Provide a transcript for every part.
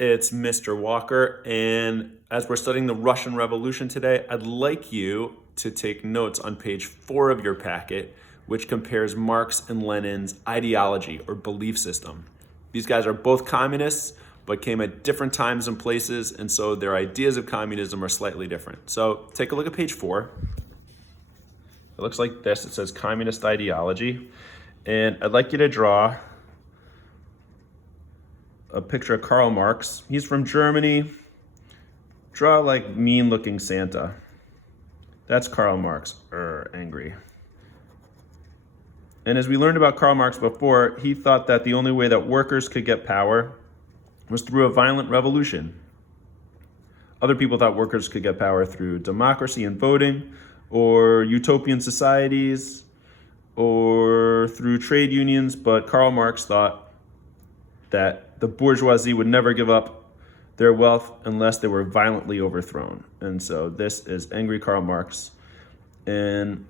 it's Mr. Walker, and as we're studying the Russian Revolution today, I'd like you to take notes on page 4 of your packet, which compares Marx and Lenin's ideology or belief system. These guys are both communists, but came at different times and places, and so their ideas of communism are slightly different. So take a look at page 4. It looks like this. It says communist ideology, and I'd like you to draw a picture of Karl Marx. He's from Germany. Draw like mean looking Santa. That's Karl Marx, angry. And as we learned about Karl Marx before, he thought that the only way that workers could get power was through a violent revolution. Other people thought workers could get power through democracy and voting, or utopian societies, or through trade unions, but Karl Marx thought that the bourgeoisie would never give up their wealth unless they were violently overthrown. And so this is angry Karl Marx. And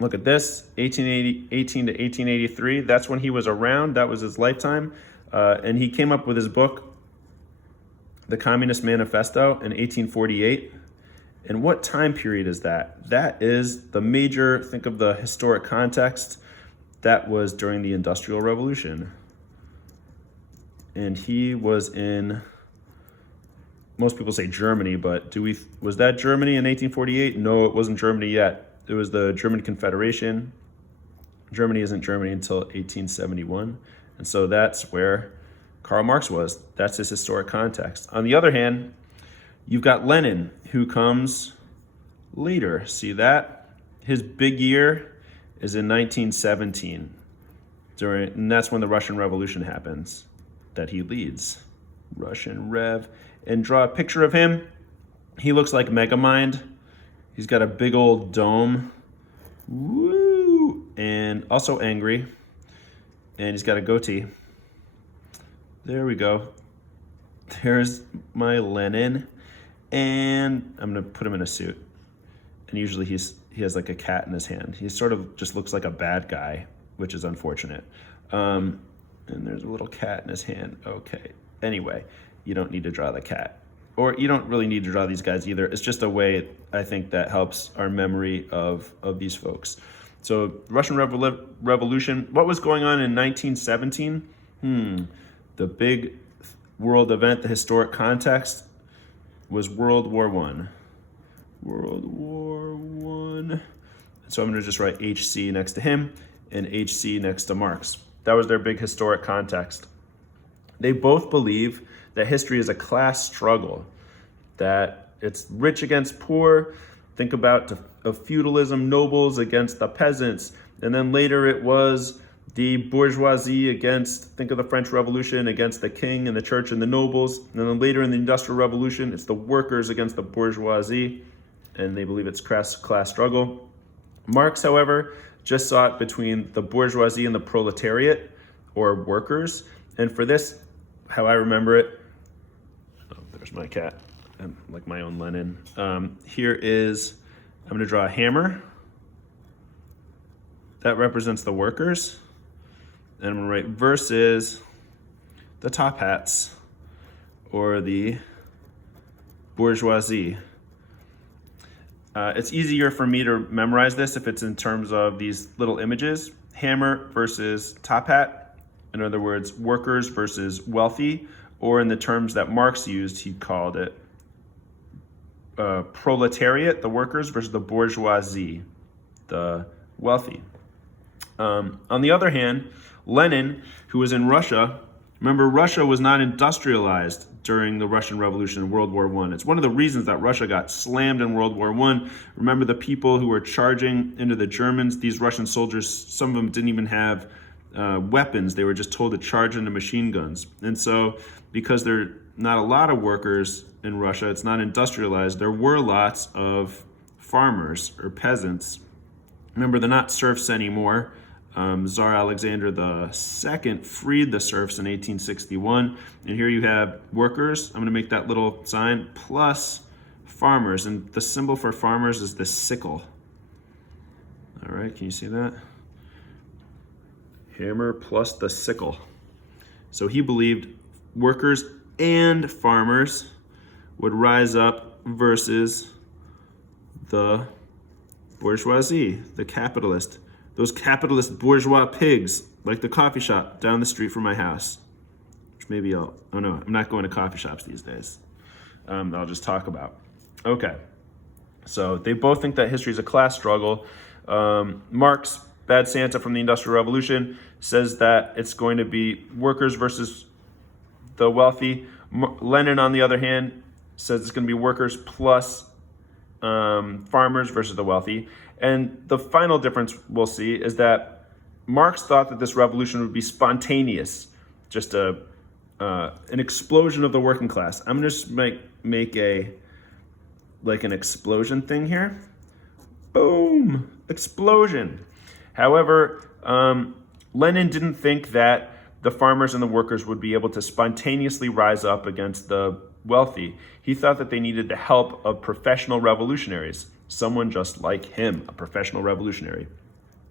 look at this, 1818 to 1883, that's when he was around, that was his lifetime. And he came up with his book, The Communist Manifesto, in 1848. And what time period is that? That is the major, think of the historic context, that was during the Industrial Revolution. And he was in, most people say Germany, but was that Germany in 1848? No, it wasn't Germany yet. It was the German Confederation. Germany isn't Germany until 1871. And so that's where Karl Marx was. That's his historic context. On the other hand, you've got Lenin, who comes later. See that? His big year is in 1917, and that's when the Russian Revolution happens, that he leads. Russian Rev. And draw a picture of him. He looks like Megamind. He's got a big old dome. Woo! And also angry. And he's got a goatee. There we go. There's my Lenin. And I'm going to put him in a suit. And usually he has like a cat in his hand. He sort of just looks like a bad guy, which is unfortunate. And there's a little cat in his hand. Okay. Anyway, you don't need to draw the cat. Or you don't really need to draw these guys either. It's just a way, I think, that helps our memory of these folks. So Russian Revolution, what was going on in 1917? The big world event, the historic context, was World War I. World War I. So I'm going to just write HC next to him and HC next to Marx. That was their big historic context. They both believe that history is a class struggle, that it's rich against poor. Think about feudalism, nobles against the peasants. And then later it was the bourgeoisie against, think of the French Revolution, against the king and the church and the nobles. And then later in the Industrial Revolution, it's the workers against the bourgeoisie. And they believe it's class struggle. Marx, however, just saw it between the bourgeoisie and the proletariat, or workers. And for this, how I remember it, oh, there's my cat, I'm like my own Lenin. Here is, I'm going to draw a hammer. That represents the workers. And I'm going to write versus the top hats, or the bourgeoisie. It's easier for me to memorize this if it's in terms of these little images. Hammer versus top hat. In other words, workers versus wealthy. Or in the terms that Marx used, he called it proletariat, the workers, versus the bourgeoisie, the wealthy. On the other hand, Lenin, who was in Russia, remember, Russia was not industrialized during the Russian Revolution in World War I. It's one of the reasons that Russia got slammed in World War I. Remember the people who were charging into the Germans? These Russian soldiers, some of them didn't even have weapons. They were just told to charge into machine guns. And so because there are not a lot of workers in Russia, it's not industrialized, there were lots of farmers or peasants. Remember, they're not serfs anymore. Tsar Alexander II freed the serfs in 1861. And here you have workers. I'm going to make that little sign, plus farmers. And the symbol for farmers is the sickle. All right, can you see that? Hammer plus the sickle. So he believed workers and farmers would rise up versus the bourgeoisie, the capitalist. Those capitalist bourgeois pigs, like the coffee shop down the street from my house. Which maybe oh no, I'm not going to coffee shops these days. I'll just talk about. Okay, so they both think that history is a class struggle. Marx, Bad Santa from the Industrial Revolution, says that it's going to be workers versus the wealthy. Lenin, on the other hand, says it's going to be workers plus farmers versus the wealthy. And the final difference we'll see is that Marx thought that this revolution would be spontaneous, just an explosion of the working class. I'm going to make an explosion thing here. Boom, explosion. However, Lenin didn't think that the farmers and the workers would be able to spontaneously rise up against the wealthy. He thought that they needed the help of professional revolutionaries, someone just like him, a professional revolutionary.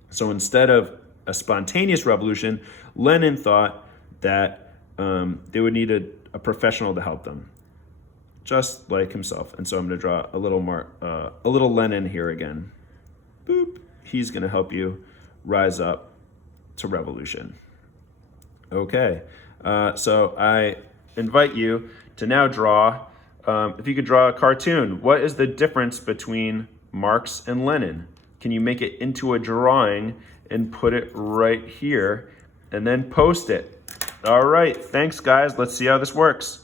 So instead of a spontaneous revolution, Lenin thought that they would need a professional to help them, just like himself. And so I'm going to draw a little Lenin here again. Boop. He's going to help you rise up to revolution. Okay, so I invite you to now draw, if you could draw a cartoon, what is the difference between Marx and Lenin? Can you make it into a drawing and put it right here and then post it? All right, thanks guys. Let's see how this works.